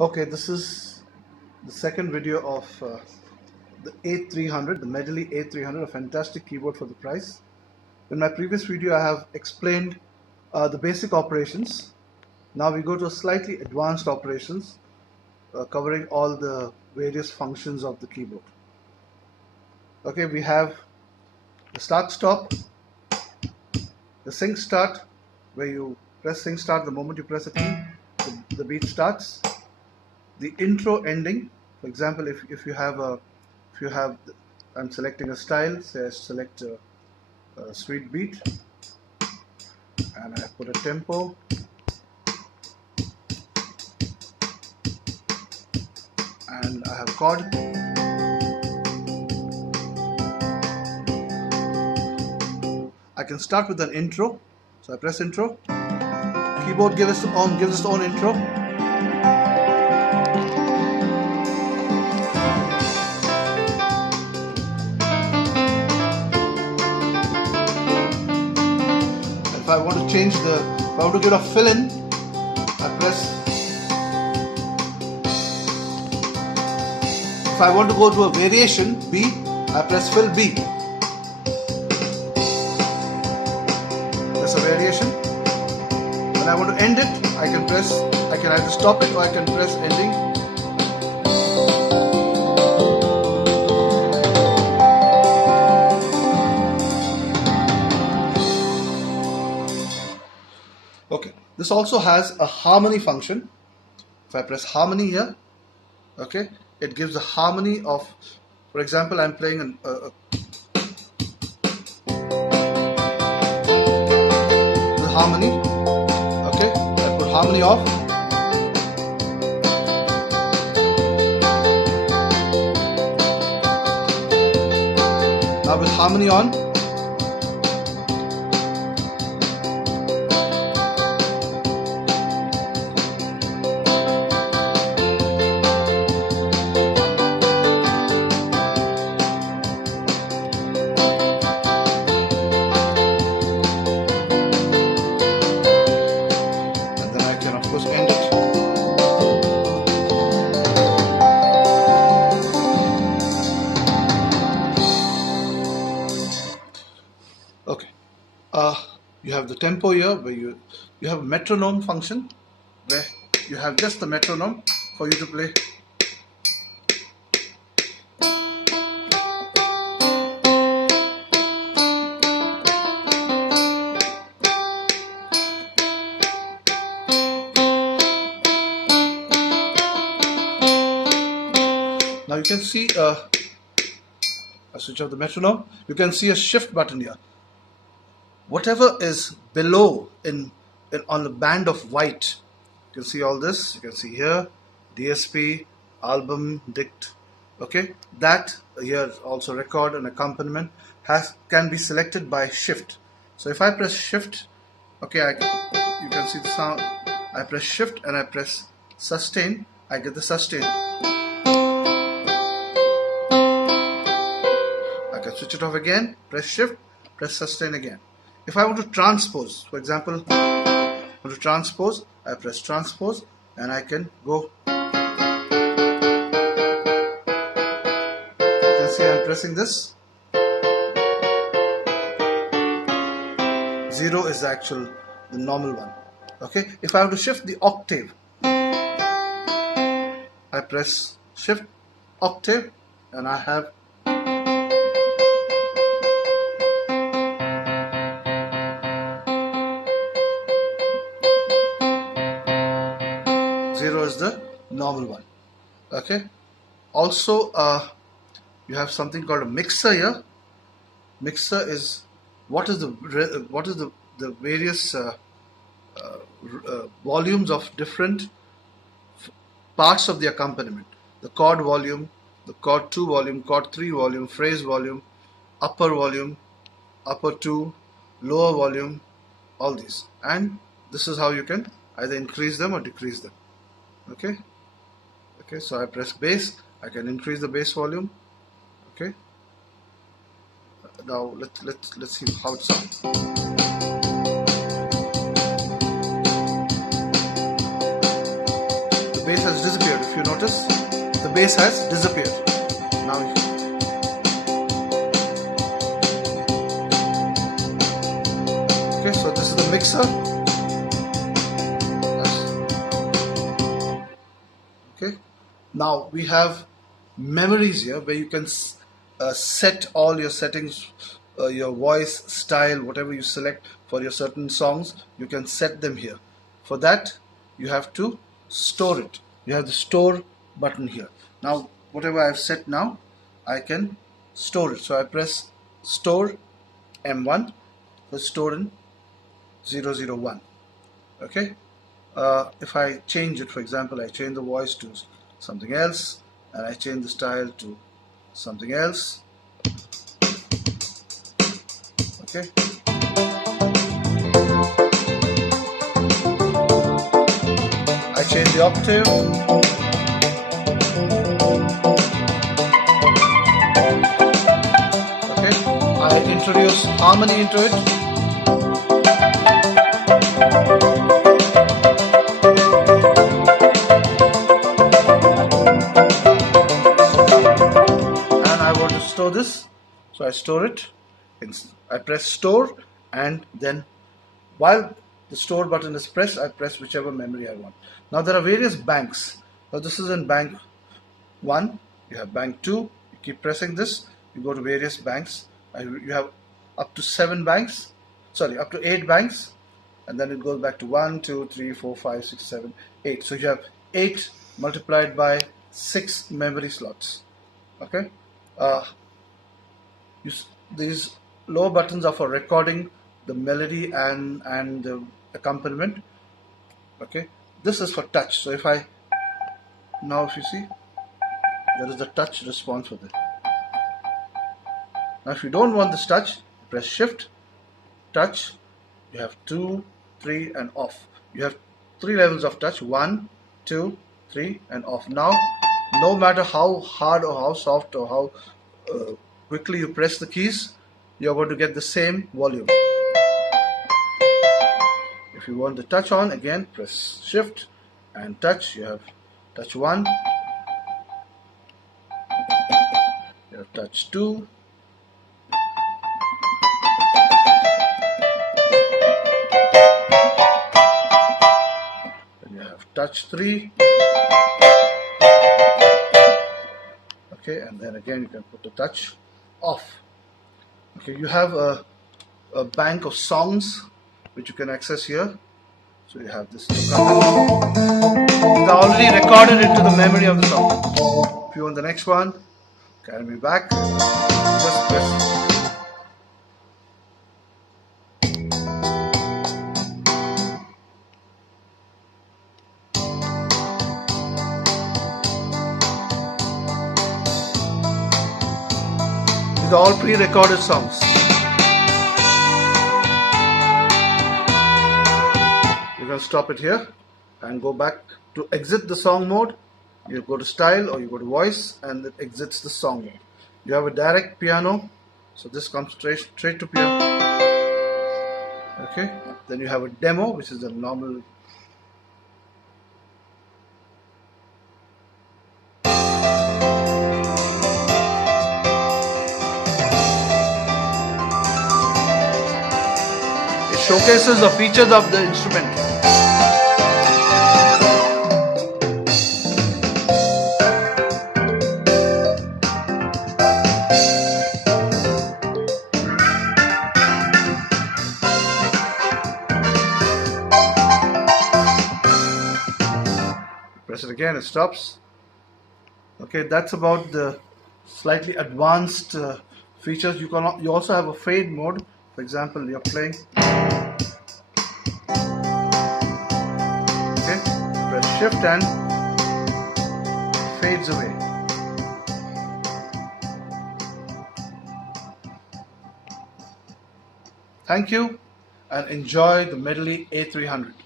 Okay, this is the second video of the A300, the MEDELI A300, a fantastic keyboard for the price. In my previous video, I have explained the basic operations. Now we go to slightly advanced operations, covering all the various functions of the keyboard. Okay, we have the start stop, the sync start, where you press sync start the moment you press a key, the beat starts. The intro ending, for example, if you have I'm selecting a style, say I select a sweet beat and I put a tempo and I have chord. I can start with an intro, so I press intro. Keyboard gives its own intro. If I want to if I want to give a fill in, I press. If I want to go to a variation B, I press fill B. That's a variation. When I want to end it, I can either stop it or I can press ending. Okay, this also has a harmony function. If I press harmony here, okay, it gives the harmony of, for example, I'm playing the harmony. Okay, I put harmony off. Now with harmony on, end it. Okay, you have the tempo here, where you have a metronome function, where you have just the metronome for you to play. Now you can see, I switch off the metronome, you can see a shift button here. Whatever is below on the band of white, you can see all this, you can see here, DSP, album, dict, okay, that here also record and accompaniment can be selected by shift. So if I press shift, okay, you can see the sound. I press shift and I press sustain, I get the sustain. Switch it off again, press shift, press sustain again. If I want to transpose, for example, I want to transpose, I press transpose and I can go. You can see I'm pressing this. 0 is the normal one. Okay, if I want to shift the octave, I press shift octave and I have 0 is the normal one. Okay. Also, you have something called a mixer here. Mixer is what is the various volumes of different parts of the accompaniment. The chord volume, the chord 2 volume, chord 3 volume, phrase volume, upper 2, lower volume, all these. And this is how you can either increase them or decrease them. Okay. Okay, so I press bass, I can increase the bass volume. Okay. Now let's see how it sounds. The bass has disappeared. If you notice, the bass has disappeared. Now, okay, so this is the mixer. Okay, now we have memories here where you can set all your settings, your voice style, whatever you select for your certain songs, you can set them here. For that, you have to store it. You have the store button here. Now, whatever I've set now, I can store it. So I press store M1 for store in 001. Okay. If I change it, for example, I change the voice to something else, and I change the style to something else. Okay. I change the octave. Okay. I introduce harmony into it. Store this, so I store it. I press store, and then while the store button is pressed, I press whichever memory I want. Now there are various banks. Now this is in bank 1, you have bank 2, you keep pressing this, you go to various banks. You have up to 7 banks, sorry, up to 8 banks, and then it goes back to 1, 2, 3, 4, 5, 6, 7, 8. So you have 8 multiplied by 6 memory slots. Okay. These lower buttons are for recording the melody and the accompaniment. Okay, this is for touch. So if I now, if you see, there is the touch response for this. Now if you don't want this touch, press shift, touch. You have 2, 3 and off. You have 3 levels of touch, 1, 2, 3 and off. Now no matter how hard or how soft or how quickly you press the keys, you're going to get the same volume. If you want the touch on, again press shift and touch. You have touch 1, you have touch 2, then you have touch 3. Okay, and then again you can put the touch off. Okay, you have a bank of songs which you can access here. So you have this. These are already recorded into the memory of the song. If you want the next one, carry me back. Just press. These are all pre-recorded songs. You can stop it here and go back to exit the song mode. You go to style or you go to voice, and it exits the song mode. You have a direct piano, so this comes straight to piano. Okay, then you have a demo, which is a normal. Showcases the features of the instrument. Press it again, it stops. Okay, that's about the slightly advanced features. You also have a fade mode. For example, you're playing. Okay, press shift and fades away. Thank you and enjoy the MEDELI A300.